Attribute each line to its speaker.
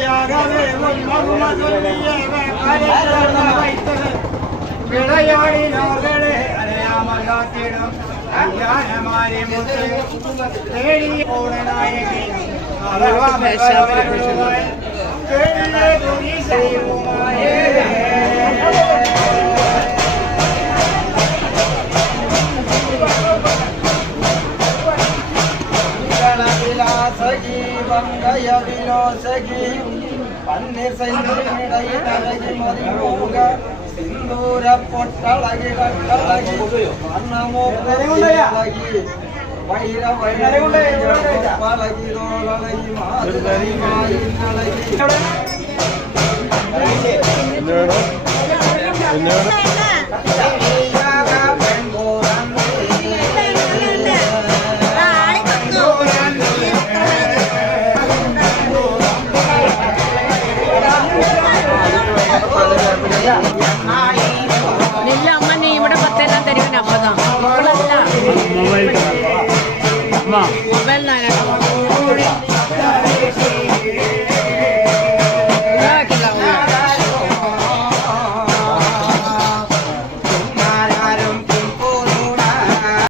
Speaker 1: யாகவே உன் மர்ம சொல்லியவே பரிசன வைத்தது விளையாடினார்களே அறியாமல் காத்திடும் அஞ்ஞானமாரி முத்து தேடி போன நாயகி அளவாமல் கேள்வி துணி செய்வோமாயே
Speaker 2: Thank you. விலோசகி பன்னீர் செந்திடை நரகி மதிமோக சிந்தூர பொட்டழகி கட்டழகி வண்ணமோகி வைர வைர பழகி தோழகி. மாதிரி மாயினழகி
Speaker 3: நெல் அம்மா நீ விட பத்தெல்லாம் தெரியும் அப்பதான்.
Speaker 1: மொபைல்
Speaker 3: மொபைல் நான்